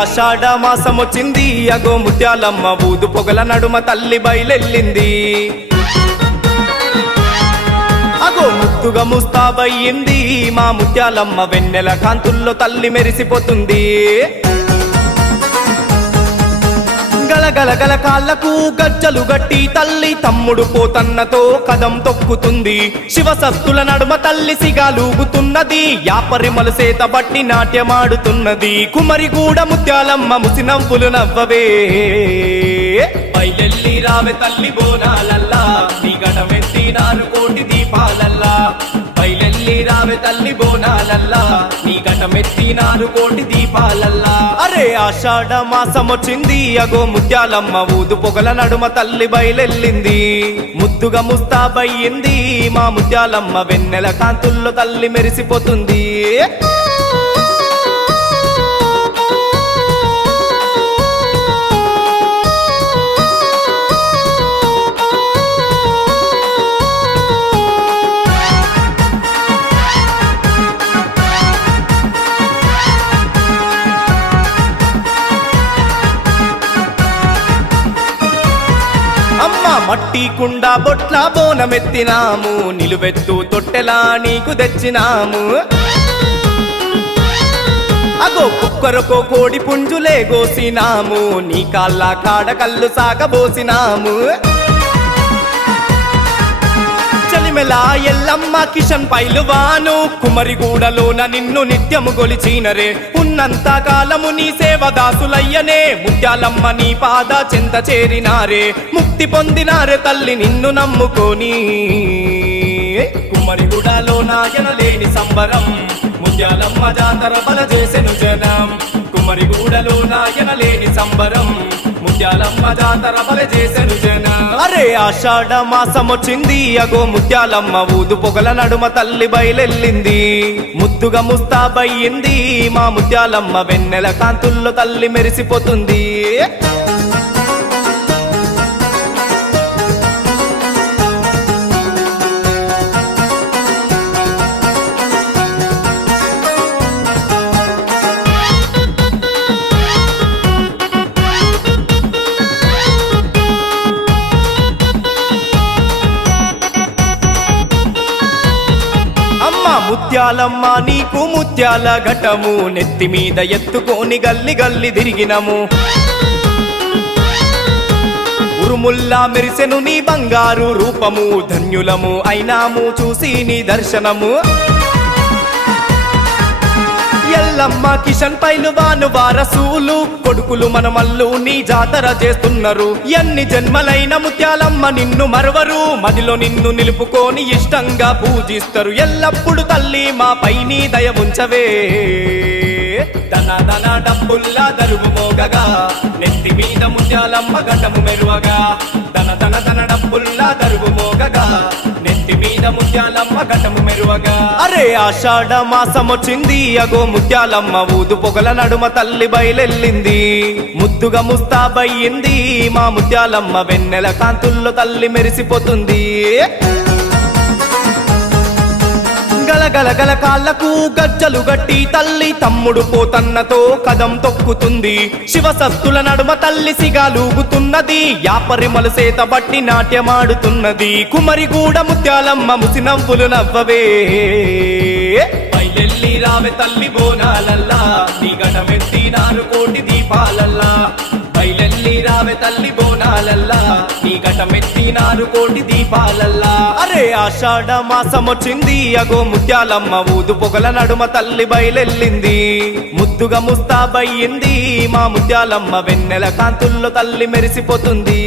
ఆషాఢ మాసం వచ్చింది అగో ముత్యాలమ్మ ఊదు పొగల నడుమ తల్లి బయలెల్లింది అగో ముత్తుగా ముస్తాబయ్యింది. మా ముత్యాలమ్మ వెన్నెల కాంతుల్లో తల్లి మెరిసిపోతుంది. గలగల గల కాళ్ళకు గజ్జలు గట్టి తల్లి తమ్ముడు పోతన్నతో కదం తొక్కుతుంది. శివసత్తుల నడుమ తల్లి సిగాలూగుతున్నది యాపరిమల సేత బట్టి నాట్యమాడుతున్నది. కుమరిగూడ ముత్యాలమ్మ ముసినవ్వులు నవ్వవే. బయలెల్లి రావే తల్లి బోనాలల్లా. నీ గడమెత్తి కోటి దీపాలల్లా. బయలెల్లి రావే తల్లి బోనాలల్లా. నీ గటమెత్తి నారు కోటి దీపాలల్లా. ఆషాఢ మాసం వచ్చింది? అగో ముత్యాలమ్మ ఊదు పొగల నడుమ తల్లి బయలెల్లింది. ముద్దుగా ముస్తాబయ్యింది మా ముత్యాలమ్మ వెన్నెల కాంతుల్లో తల్లి మెరిసిపోతుంది. మట్టి కుండ బొట్ల బోనమెత్తినాము. నిలువెత్తు తొట్టెలా నీకు తెచ్చినాము. అగో కుక్కరకో కోడి పుంజులే గోసినాము నీ కాళ్ళ కాడ కళ్ళు సాగబోసినాము చలిమెలా ఎల్లమ్మ కిషన్ పైలువాను. కుమరిగూడలోన నిన్ను నిత్యము గొలిచినరే. ఉన్నంత కాలము నీ సేవదాసులయ్యనే. ముత్యాలమ్మ నీ పాద చెంత చేరినారే. ముక్తి పొందినారే తల్లి నిన్ను నమ్ముకొని. కుమరిగూడలో నాయనలేని సంబరం. ముత్యాలమ్మ జాతర బల చేసెను జనం కుమరిగూడలో నాయనలేని సంబరం. ముత్యాలమ్మ జాతర బల చేసెను జన. అరే ఆషాఢ మాసం వచ్చింది అగో ముత్యాలమ్మ ఊదు పొగల నడుమ తల్లి బయలెల్లింది. ముద్దుగా ముస్తాబయ్యింది మా ముత్యాలమ్మ వెన్నెల కాంతుల్లో తల్లి మెరిసిపోతుంది. ముత్యాలమ్మ నీకు ముత్యాల ఘటము. నెత్తి మీద ఎత్తుకొని గల్లి గల్లి తిరిగినము. ఉరుముల్లా మెరిసెను నీ బంగారు రూపము. ధన్యులము అయినాము చూసి నీ దర్శనము. ఎల్లమ్మ కిషన్ పైలు వాను వారసూలు. కొడుకులు మనమల్లు నీ జాతర చేస్తున్నారు. ఎన్ని జన్మలైన ముత్యాలమ్మ నిన్ను మరవరు. మదిలో నిన్ను నిలుపుకొని ఇష్టంగా పూజిస్తారు. ఎల్లప్పుడు తల్లి మా పై నీ దయ ఉంచవే. దన దన డబ్బుల్లా దరువు మోగగా. నెత్తి మీద ముత్యాలమ్మ గటము మెరువగా. దన దన దన డబ్బుల్లా దరువు మోగగా. ఇంటి మీద ముత్యాలమ్మ గటము మెరువగా. అరే ఆషాఢ మాసమొచ్చింది అగో ముత్యాలమ్మ ఊదు పొగల నడుమ తల్లి బయలెల్లింది. ముద్దుగా ముస్తాబయ్యింది మా ముత్యాలమ్మ వెన్నెల కాంతుల్లో తల్లి మెరిసిపోతుంది. గలగల గల కాళ్ళకు గజ్జలు గట్టి తల్లి తమ్ముడు పోతన్నతో కదం తొక్కుతుంది. శివసత్తుల నడుమ తల్లి సిగాలూగుతున్నది యాపరిమల సేత బట్టి నాట్యమాడుతున్నది. కుమరిగూడ ముత్యాలమ్మ ముసినవ్వులు నవ్వవే. బయలెల్లి రావే తల్లి బోనాలల్లా. నీ గడమెత్తి నారు కోటి దీపాలల్లా. బయలెల్లి రావే తల్లి బోనాలల్లా. నీ గటమెత్తి నారు కోటి దీపాలల్లా. ఆషాఢ మాసం వచ్చింది అగో ముత్యాలమ్మ ఊదు పొగల నడుమ తల్లి బయలెల్లింది. ముద్దుగా ముస్తాబయ్యింది మా ముత్యాలమ్మ వెన్నెల కాంతుల్లో తల్లి మెరిసిపోతుంది.